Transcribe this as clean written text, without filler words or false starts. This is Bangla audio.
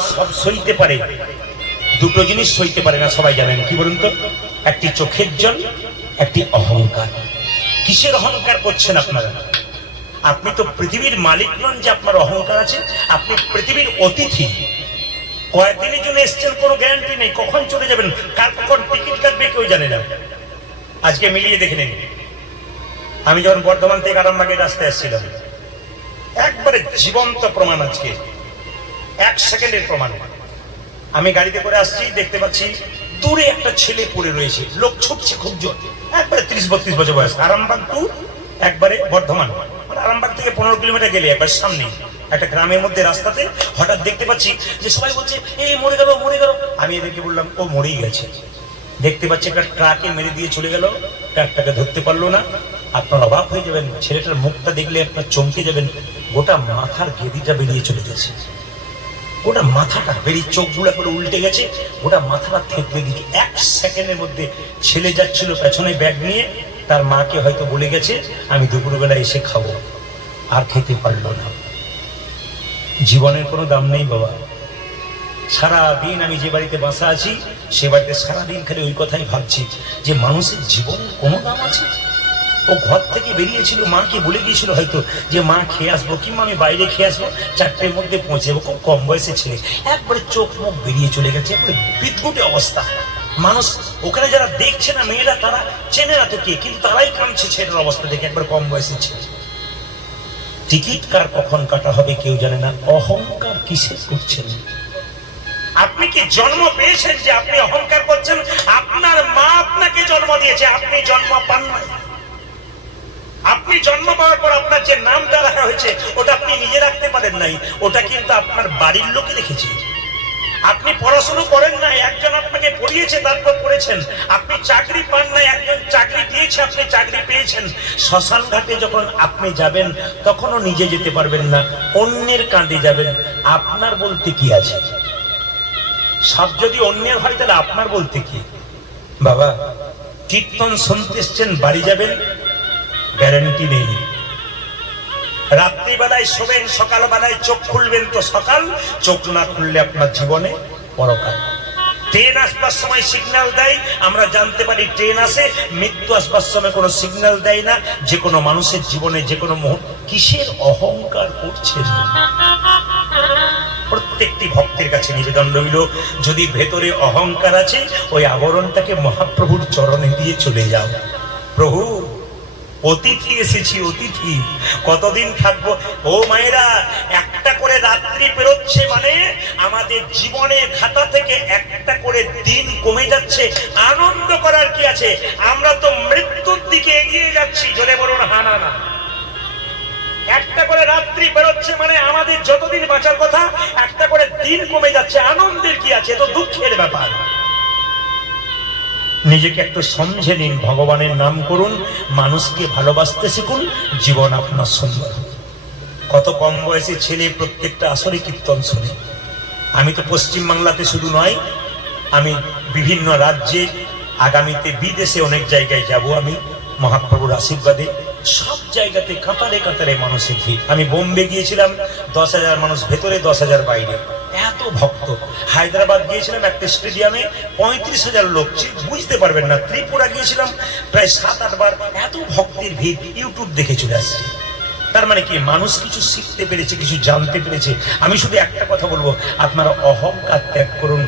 মানুষ সব সইতে পারে, দুটো জিনিস সইতে পারে না, সবাই জানেন কি বলুন তো? একটি চোখের জল, একটি অহংকার। কিসের অহংকার করছেন আপনারা? আপনি তো পৃথিবীর মালিক নন যে আপনার অহংকার আছে। আপনি পৃথিবীর অতিথি। কয়েকদিনের জন্য এসছেন, কোনো গ্যারান্টি নেই কখন চলে যাবেন, কার কখন টিকিট কাটবে কেউ জানে না। আজকে মিলিয়ে দেখে নিন, আমি যখন বর্ধমান থেকে আরামবাগের রাস্তায় আসছিলাম, একবারে জীবন্ত প্রমাণ, আজকে 1 সেকেন্ডের প্রমাণ। আমি গাড়িতে করে আসছি, দেখতে পাচ্ছি দূরে একটা ছেলে পড়ে রয়েছে, লোক ছুটছে খুব জোর, একবারে 30-32 বছর বয়স। আরামবাগ টু একবারে বর্ধমান, আরামবাগ থেকে 15 কিলোমিটার গেলে একবার সামনে একটা গ্রামের মধ্যে রাস্তাতে হঠাৎ দেখতে পাচ্ছি যে সবাই বলছে এই মরে গেল মরে গেল। আমি এদেরকে বললাম ও মরেই গেছে। দেখতে পাচ্ছি একটা ট্রাকে মেরে দিয়ে চলে গেল, ট্রাকটাকে ধরতে পারলো না। আপনার অবাক হয়ে যাবেন, ছেলেটার মুখটা দেখলে আপনার চমকে যাবেন, গোটা মাথার গেদিটা বেরিয়ে চলে গেছে, গোটা মাথাটা বেরিয়ে, চোখগুলো করে উল্টে গেছে, গোটা মাথাটা থেতলে দিকে। 1 সেকেন্ডের মধ্যে ছেলে যাচ্ছিল পেছনে ব্যাগ নিয়ে, তার মাকে হয়তো বলে গেছে আমি দুপুরবেলা এসে খাবো, আর খেতে পারলো না। জীবনের কোনো দাম নেই বাবা। সারাদিন আমি যে বাড়িতে বাসা আছি, সে বাড়িতে সারাদিন খালি ওই কথাই ভাবছি যে মানুষের জীবনের কোনো দাম আছে? ও ঘর থেকে বেরিয়েছিল, মাকে বলে গিয়েছিল হয়তো যে মা খেয়ে আসবো, কিংবা আমি বাইরে খেয়ে আসবো, 4টের মধ্যে পৌঁছে যাবো। খুব কম বয়সে ছেলে, একবারে চোখ মুখ বেরিয়ে চলে গেছে, একবারে বিদ্যুটে অবস্থা। মানুষ ওখানে যারা দেখছে না, মেয়েরা, তারা চেনে না তো কে, কিন্তু তারাই কাঁদছে ছেলের অবস্থা দেখে, একবার কম বয়সে ছেলে। টিকিট কার কখন কাটা হবে কেউ জানে না। অহংকার কিসের করছেন? আপনি কি জন্ম পেয়েছেন যে আপনি অহংকার করছেন? আপনার মা আপনাকে জন্ম দিয়েছে, আপনি জন্ম পান না। আপনি জন্ম পাওয়ার পর আপনার যে নামটা রাখা হয়েছে, ওটা আপনি নিজে রাখতে পারেন নাই, ওটা কিন্তু আপনার বাড়ির লোকে রেখেছে। আপনি পড়াশোনা করেন নাই, একজন আপনাকে পড়িয়েছে, তারপর পড়েছেন। আপনি চাকরি পান নাই, একজন চাকরি দিয়েছে, আপনি চাকরি পেয়েছেন। শ্মশান ঘাটে যখন আপনি যাবেন, তখনও নিজে যেতে পারবেন না, অন্যের কাঁধে যাবেন। আপনার বলতে কি আছে? সব যদি অন্যের হয়, তাহলে আপনার বলতে কি? বাবা, কীর্তন শুনতে এসছেন, বাড়ি যাবেন, গ্যারান্টি নেই। রাত্রিবেলায় শোবেন, সকালবেলায় চোখ খুলবেন তো সকাল, চোখ না খুললে আপনার জীবনে পরকাল। ট্রেন আসবার সময় সিগন্যাল দেয়, আমরা জানতে পারি ট্রেন আসে। মৃত্যু আসবার সময় কোনো সিগন্যাল দেয় না। যে কোনো মানুষের জীবনে যে কোনো মুহূর্তে কিসের অহংকার করছেন? প্রত্যেকটি ভক্তের কাছে নিবেদন রইল, যদি ভেতরে অহংকার আছে, ওই আবরণটাকে মহাপ্রভুর চরণে দিয়ে চলে যাও। প্রভু, অতিথি এসেছি, অতিথি, কতদিন থাকবো? ও মায়েরা, একটা করে রাত্রি পেরোচ্ছে মানে আমাদের জীবনের খাতা থেকে একটা করে দিন কমে যাচ্ছে। আনন্দ করার কি আছে? আমরা তো মৃত্যুর দিকে এগিয়ে যাচ্ছি। জোরে বলুন হা না না। একটা করে রাত্রি বেরোচ্ছে মানে আমাদের যতদিন বাঁচার কথা, একটা করে দিন কমে যাচ্ছে। আনন্দের কি আছে? তো দুঃখের ব্যাপার। নিজেকে একটু সমঝে নিন, ভগবানের নাম করুন, মানুষকে ভালোবাসতে শিখুন, জীবন আপনার সুন্দর। কত কম বয়সী ছেলে প্রত্যেকটা আসরে কীর্তন শোনে। আমি তো পশ্চিমবাংলাতে শুধু নয়, আমি বিভিন্ন রাজ্যে, আগামীতে বিদেশে অনেক জায়গায় যাব আমি মহাপ্রভুর আশীর্বাদে। সব জায়গাতে কাতারে কাতারে মানুষের ভিড়। আমি বোম্বে গিয়েছিলাম, 10,000 মানুষ ভেতরে, 10,000 বাইরে, এত ভক্ত। হায়দ্রাবাদ গিয়েছিলাম, একটা স্টেডিয়ামে 35,000 লোক, বুঝতে পারবেন না। ত্রিপুরা গিয়েছিলাম, প্রায় 7-8 বার, এত ভক্তের ভিড়। ইউটিউব দেখে চলে আসছে। তার মানে কি? মানুষ কিছু শিখতে পেরেছে, কিছু জানতে পেরেছে। আমি শুধু একটা কথা বলবো, আপনারা অহংকার ত্যাগ করুন।